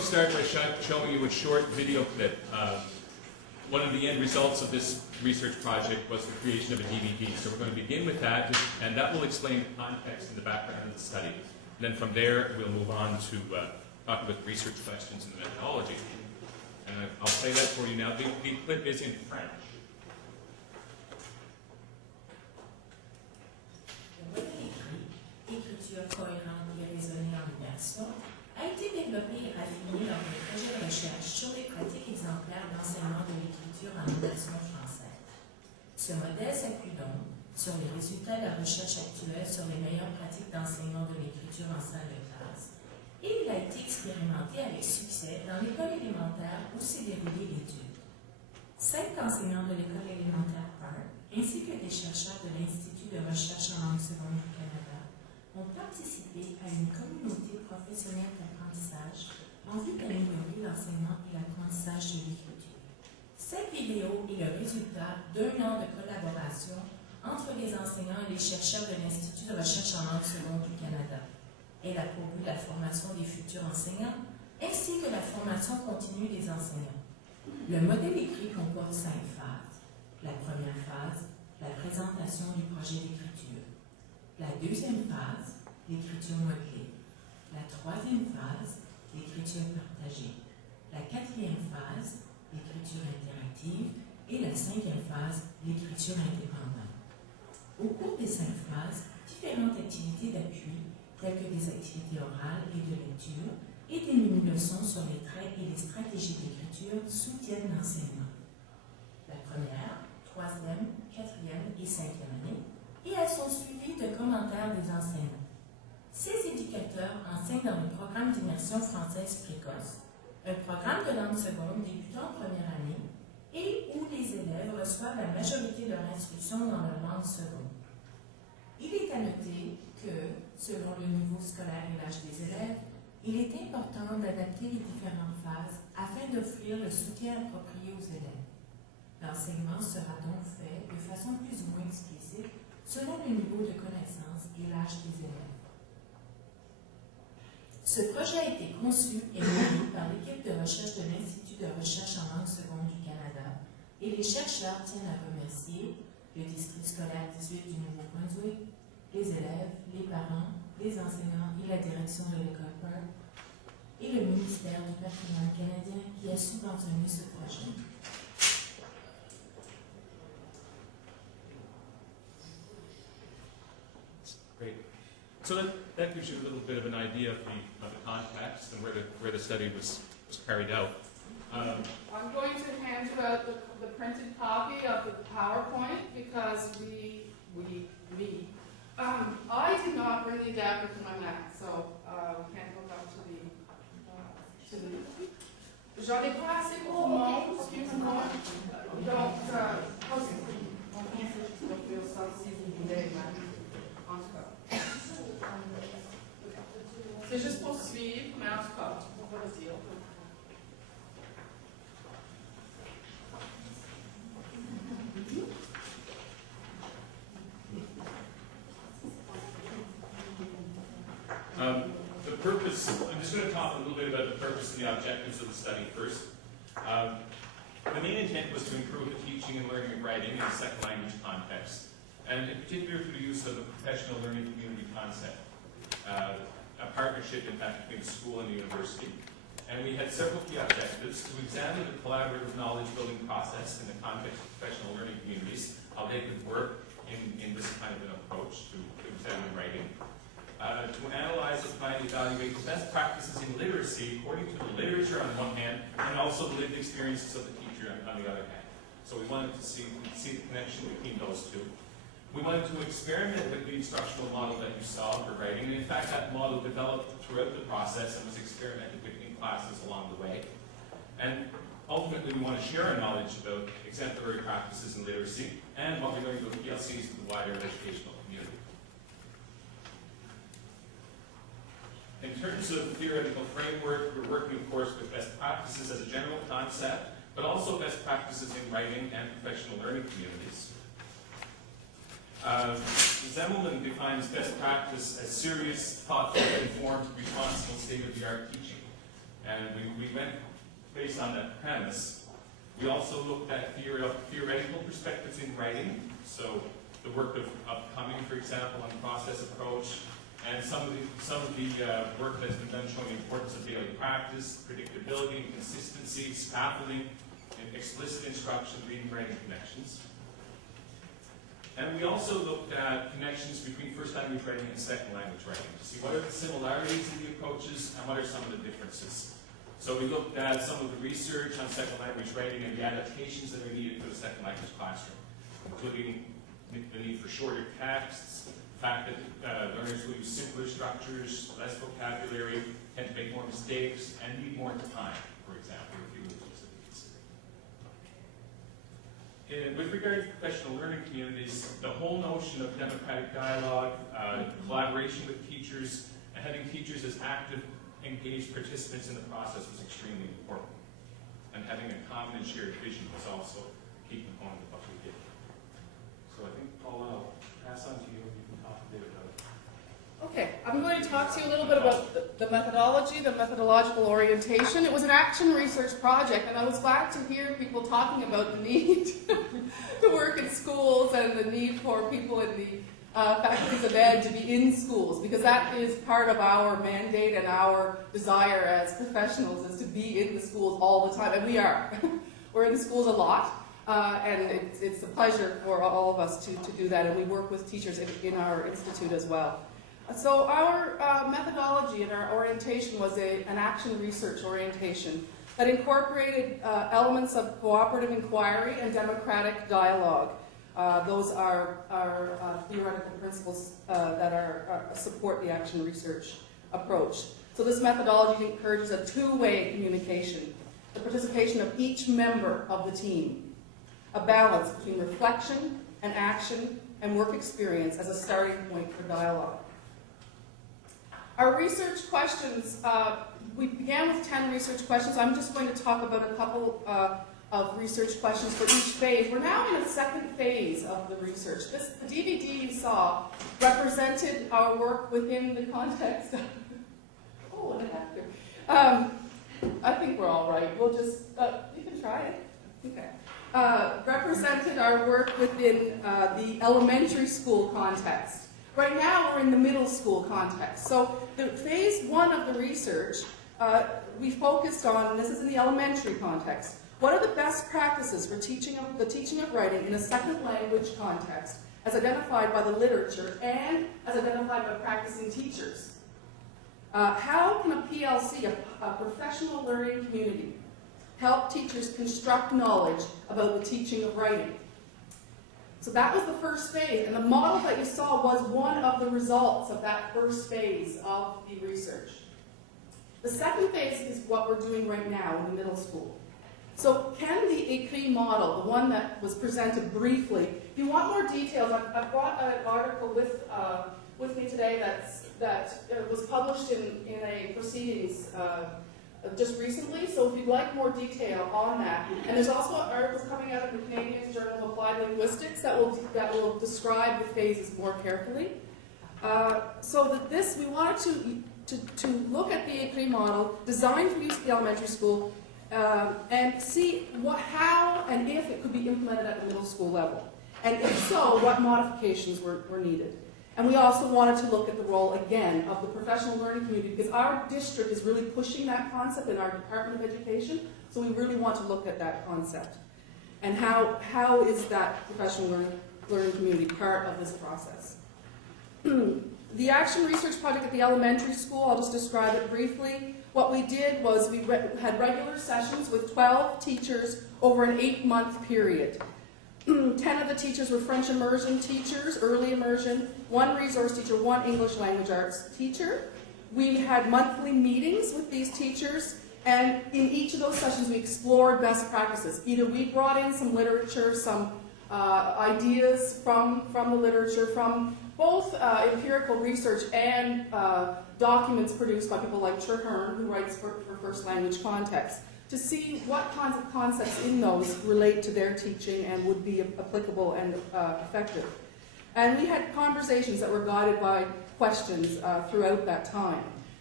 to start by showing you a short video clip. One of the end results of this research project was the creation of a DVD. So we're going to begin with that, and that will explain the context and the background of the study. And then from there, we'll move on to talk about the research questions and the methodology. And I'll play that for you now. The clip is in French. Écriture cohérente et raisonnée en immersion a été développée et raffinée lors d'un projet de recherche sur les pratiques exemplaires d'enseignement de l'écriture en immersion française. Ce modèle s'appuie donc sur les résultats de la recherche actuelle sur les meilleures pratiques d'enseignement de l'écriture en salle de classe, et il a été expérimenté avec succès dans l'école élémentaire où s'est déroulée l'étude. 5 enseignants de l'école élémentaire 1, ainsi que des chercheurs de l'Institut de recherche en langue seconde du Canada, ont participé à une communauté professionnelle d'apprentissage en vue d'améliorer l'enseignement et l'apprentissage de l'écriture. Cette vidéo est le résultat d'un an de collaboration entre les enseignants et les chercheurs de l'Institut de recherche en langue seconde du Canada. Elle a pour but la formation des futurs enseignants ainsi que la formation continue des enseignants. Le modèle écrit comporte 5 phases. La première phase, la présentation du projet d'écriture. La deuxième phase, l'écriture modelée. La troisième phase, l'écriture partagée. La quatrième phase, l'écriture interactive. Et la 5e phase, l'écriture indépendante. Au cours des 5 phases, différentes activités d'appui, telles que des activités orales et de lecture, et des mini-leçons sur les traits et les stratégies d'écriture soutiennent l'enseignement. La première, 3e, 4e et 5e année, et elles sont suivies de commentaires des enseignants. Ces éducateurs enseignent dans le programme d'immersion française précoce, un programme de langue seconde débutant en première année et où les élèves reçoivent la majorité de leur instruction dans leur langue seconde. Il est à noter que, selon le niveau scolaire et l'âge des élèves, il est important d'adapter les différentes phases afin d'offrir le soutien approprié aux élèves. L'enseignement sera donc fait de façon plus ou moins explicite selon le niveau de connaissance et l'âge des élèves. Ce projet a été conçu et mené par l'équipe de recherche de l'Institut de recherche en langue seconde du Canada et les chercheurs tiennent à remercier le district scolaire 18 du Nouveau-Brunswick, les élèves, les parents, les enseignants et la direction de l'école Perth et le ministère du patrimoine canadien qui a subventionné ce projet. Great. So that gives you a little bit of an idea of the context and where the study was carried out. I'm going to hand you out the printed copy of the PowerPoint because I did not bring the adapter for my Mac, so we can't hook up to the J'en ai pas assez pour le moment, excusez-moi. Donc, on peut ça si vous voulez, en tout cas. C'est juste pour suivre, mais en tout cas, on va le dire. The purpose, I'm just going to talk a little bit about the purpose and the objectives of the study first. The main intent was to improve the teaching and learning of writing in a second language context, and in particular through the use of the professional learning community concept, a partnership, in fact, between the school and the university. And we had several key objectives: to examine the collaborative knowledge-building process in the context of professional learning communities, how they could work in this kind of an approach to examining writing. To analyze, apply, and evaluate the best practices in literacy according to the literature on one hand, and also the lived experiences of the teacher on the other hand. So we wanted to see the connection between those two. We wanted to experiment with the instructional model that you saw for writing, and in fact that model developed throughout the process and was experimented with in classes along the way. And ultimately we want to share our knowledge about exemplary practices in literacy and what we learned about PLCs with the wider educational community. In terms of the theoretical framework, we're working, of course, with best practices as a general concept, but also best practices in writing and professional learning communities. Zemmelman defines best practice as serious, thoughtful, informed, responsible, state-of-the-art teaching. And And we went based on that premise. We also looked at theoretical perspectives in writing, so the work of Cumming, for example, on process approach, and some of the work that's been done showing the importance of daily practice, predictability, consistency, scaffolding, and explicit instruction, reading, writing connections. And we also looked at connections between first language writing and second language writing to see what are the similarities in the approaches and what are some of the differences. So we looked at some of the research on second language writing and the adaptations that are needed for the second language classroom, including the need for shorter texts, the fact that learners will use simpler structures, less vocabulary, tend to make more mistakes, and need more time, for example, if you would consider. With regard to professional learning communities, the whole notion of democratic dialogue, collaboration with teachers, and having teachers as active, engaged participants in the process was extremely important. And having a common and shared vision was also a key component of what we did. So I think, Paula, I'll pass on to you and you can talk a bit about it. Okay, I'm going to talk to you a little bit about the methodology, the methodological orientation. It was an action research project, and I was glad to hear people talking about the need to work in schools and the need for people in the faculties of ed to be in schools, because that is part of our mandate and our desire as professionals is to be in the schools all the time, and we are. We're in the schools a lot, and it's a pleasure for all of us to do that, and we work with teachers in our institute as well. So our methodology and our orientation was an action research orientation that incorporated elements of cooperative inquiry and democratic dialogue. Those are theoretical principles that support the action research approach. So this methodology encourages a two-way communication, the participation of each member of the team, a balance between reflection and action and work experience as a starting point for dialogue. Our research questions, we began with 10 research questions. I'm just going to talk about a couple of research questions for each phase. We're now in a second phase of the research. The DVD you saw represented our work within the context of, oh, an actor. I think we're all right. We'll just, you can try it. Okay. Represented our work within the elementary school context. Right now we're in the middle school context. So the phase one of the research, we focused on, this is in the elementary context, what are the best practices for the teaching of writing in a second language context, as identified by the literature and as identified by practicing teachers? How can a PLC, a professional learning community, help teachers construct knowledge about the teaching of writing? So that was the first phase, and the model that you saw was one of the results of that first phase of the research. The second phase is what we're doing right now in the middle school. So can the écrit model, the one that was presented briefly, if you want more details, I've brought an article with me today that was published in a proceedings just recently, so if you'd like more detail on that. And there's also articles coming out of the Canadian Journal of Applied Linguistics that will describe the phases more carefully. So that this, we wanted to look at the écrit model, designed for use at the elementary school, and see how and if it could be implemented at the middle school level. And if so, what modifications were needed. And we also wanted to look at the role, again, of the professional learning community, because our district is really pushing that concept in our Department of Education, so we really want to look at that concept. And how is that professional learning community part of this process? The action research project at the elementary school, I'll just describe it briefly. What we did was we had regular sessions with 12 teachers over an 8-month period. 10 of the teachers were French immersion teachers, early immersion, 1 resource teacher, 1 English language arts teacher. We had monthly meetings with these teachers, and in each of those sessions we explored best practices. Either we brought in some literature, some ideas from the literature, from both empirical research and documents produced by people like Traherne, who writes for first language context, to see what kinds of concepts in those relate to their teaching and would be applicable and effective. And we had conversations that were guided by questions throughout that time.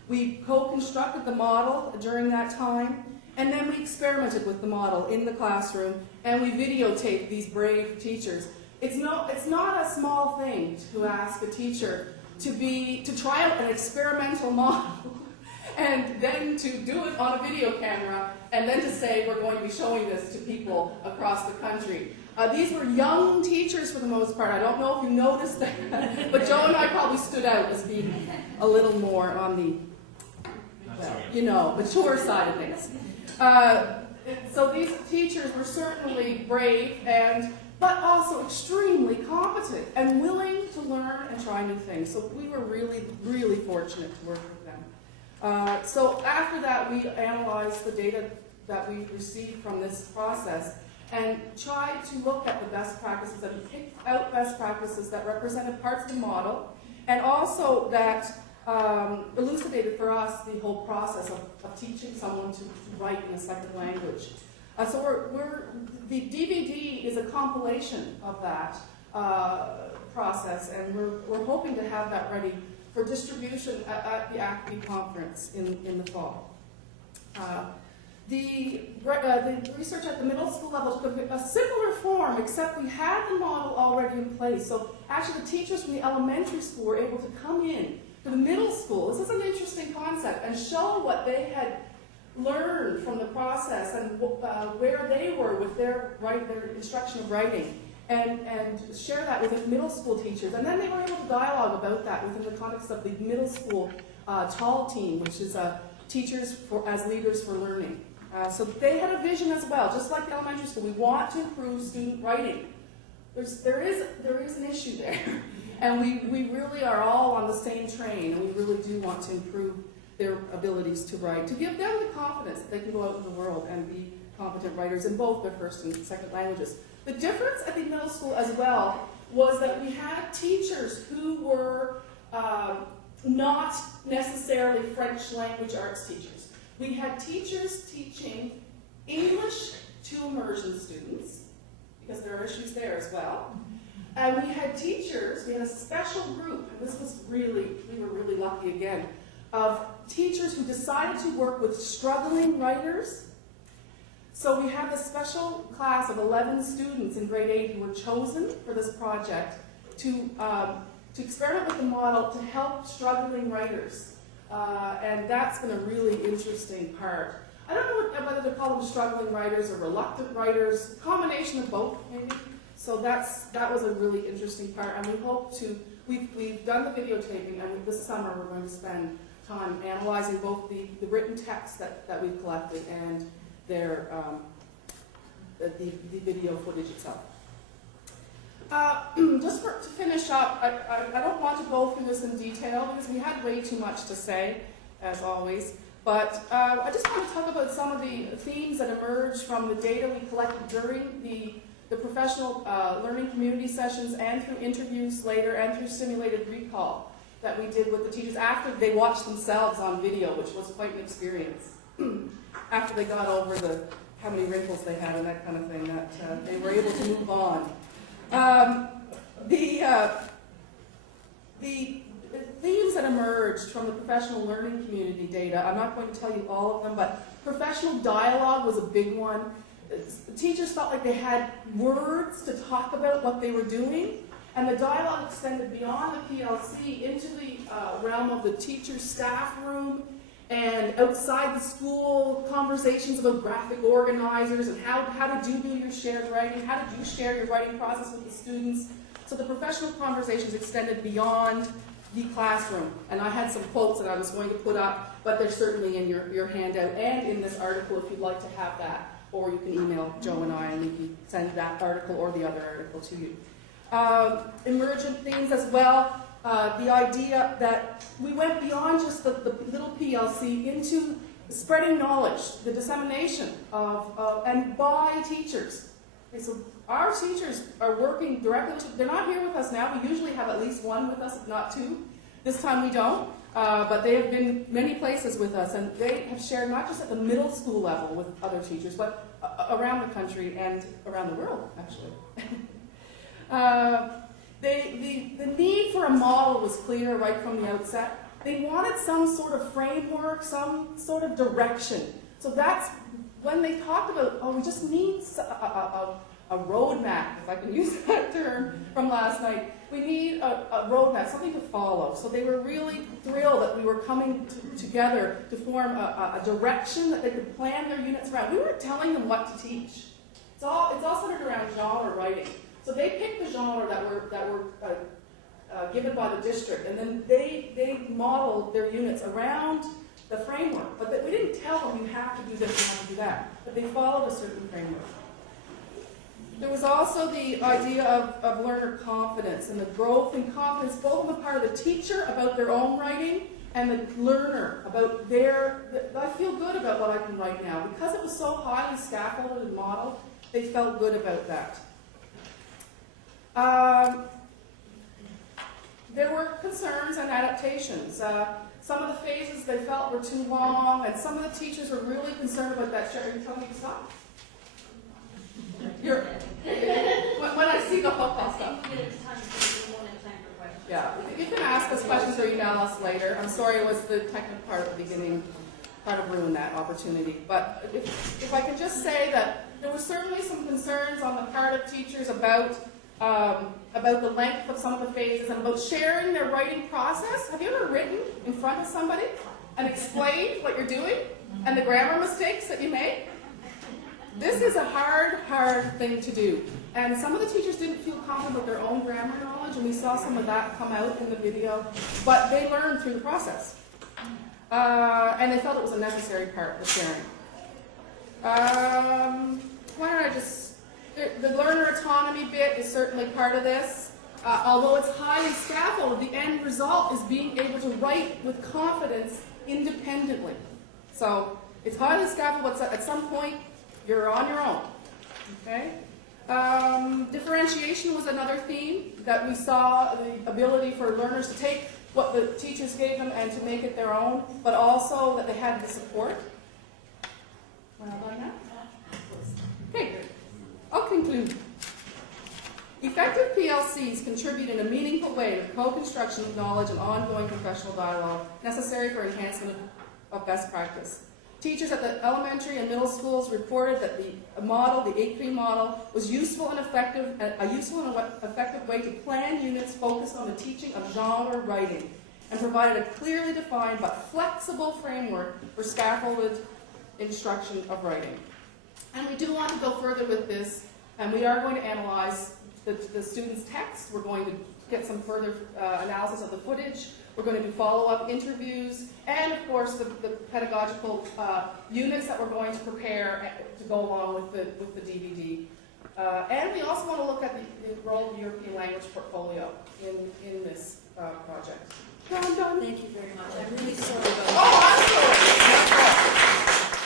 We co-constructed the model during that time, and then we experimented with the model in the classroom, and we videotaped these brave teachers. It's not a small thing to ask a teacher to try out an experimental model and then to do it on a video camera, and then to say we're going to be showing this to people across the country. These were young teachers for the most part. I don't know if you noticed that, but Joe and I probably stood out as being a little more on the, mature side of things. So these teachers were certainly brave, but also extremely competent and willing to learn and try new things. So we were really, really fortunate to work with them. So after that, we analyzed the data that we received from this process and tried to look at the best practices and picked out best practices that represented parts of the model, and also that elucidated for us the whole process of teaching someone to write in a second language. So the DVD is a compilation of that process, and we're hoping to have that ready for distribution at the ACME conference in the fall. The research at the middle school level took a similar form, except we had the model already in place. So actually the teachers from the elementary school were able to come in to the middle school. This is an interesting concept, and show what they had learned from the process and where they were with their instruction of writing, and share that with the middle school teachers. And then they were able to dialogue about that within the context of the middle school TAL team, which is Teachers as Leaders for Learning. So they had a vision as well, just like the elementary school. We want to improve student writing. There is an issue there, and we really are all on the same train, and we really do want to improve their abilities to write, to give them the confidence that they can go out in the world and be competent writers in both their first and second languages. The difference at the middle school as well was that we had teachers who were not necessarily French language arts teachers. We had teachers teaching English to immersion students, because there are issues there as well. And we had a special group, and this was we were really lucky again, of teachers who decided to work with struggling writers. So we have a special class of 11 students in grade 8 who were chosen for this project to experiment with the model to help struggling writers. And that's been a really interesting part. I don't know whether to call them struggling writers or reluctant writers, a combination of both maybe. So that was a really interesting part, and we hope to, we've done the videotaping, and this summer we're going to spend time analyzing both the written text that we've collected and their the video footage itself. Just to finish up, I don't want to go through this in detail because we had way too much to say, as always. But I just want to talk about some of the themes that emerged from the data we collected during the professional learning community sessions, and through interviews later, and through simulated recall that we did with the teachers after they watched themselves on video, which was quite an experience. After they got over how many wrinkles they had and that kind of thing, that they were able to move on. The themes that emerged from the professional learning community data, I'm not going to tell you all of them, but professional dialogue was a big one. Teachers felt like they had words to talk about what they were doing, and the dialogue extended beyond the PLC into the realm of the teacher's staff room, and outside the school, conversations about graphic organizers and how did you do your shared writing, how did you share your writing process with the students. So the professional conversations extended beyond the classroom. And I had some quotes that I was going to put up, but they're certainly in your handout and in this article if you'd like to have that. Or you can email Joe and I, and we can send that article or the other article to you. Emergent themes as well. The idea that we went beyond just the little PLC into spreading knowledge, the dissemination of and by teachers. Okay, so our teachers are working directly they're not here with us now. We usually have at least one with us, if not two. This time we don't, but they have been many places with us, and they have shared not just at the middle school level with other teachers, but around the country and around the world, actually. The need for a model was clear right from the outset. They wanted some sort of framework, some sort of direction. So that's when they talked about, oh, we just need a roadmap, if I can use that term from last night. We need a roadmap, something to follow. So they were really thrilled that we were coming together to form a direction that they could plan their units around. We weren't telling them what to teach. It's all centered around genre writing. So they picked the genre that were given by the district, and then they modeled their units around the framework. But we didn't tell them you have to do this, you have to do that. But they followed a certain framework. There was also the idea of learner confidence and the growth in confidence, both on the part of the teacher about their own writing and the learner about I feel good about what I can write now. Because it was so highly scaffolded and modeled, they felt good about that. There were concerns and adaptations. Some of the phases they felt were too long, and some of the teachers were really concerned about that. Sherry, are you telling me to stop? When I see the hook, I'll stop. Yeah, you can ask us questions or email us later. I'm sorry it was the technical part at the beginning, kind of ruined that opportunity. But if I can just say that there were certainly some concerns on the part of teachers about the length of some of the phases and about sharing their writing process. Have you ever written in front of somebody and explained what you're doing and the grammar mistakes that you made? This is a hard thing to do. And some of the teachers didn't feel confident with their own grammar knowledge, and we saw some of that come out in the video, but they learned through the process. And they felt it was a necessary part of sharing. Why don't I just... The learner autonomy bit is certainly part of this. Although it's highly scaffolded, the end result is being able to write with confidence independently. So it's highly scaffolded, but at some point you're on your own. Okay? Differentiation was another theme that we saw, the ability for learners to take what the teachers gave them and to make it their own, but also that they had the support. Well done now. Okay. I'll conclude. Effective PLCs contribute in a meaningful way to the co-construction of knowledge and ongoing professional dialogue necessary for enhancement of best practice. Teachers at the elementary and middle schools reported that the model, the 8-3 model, was a useful and effective way to plan units focused on the teaching of genre writing and provided a clearly defined but flexible framework for scaffolded instruction of writing. And we do want to go further with this, and we are going to analyze the students' text. We're going to get some further analysis of the footage. We're going to do follow-up interviews, and of course the pedagogical units that we're going to prepare to go along with the DVD. And we also want to look at the role of the European language portfolio in this project. Thank you very much.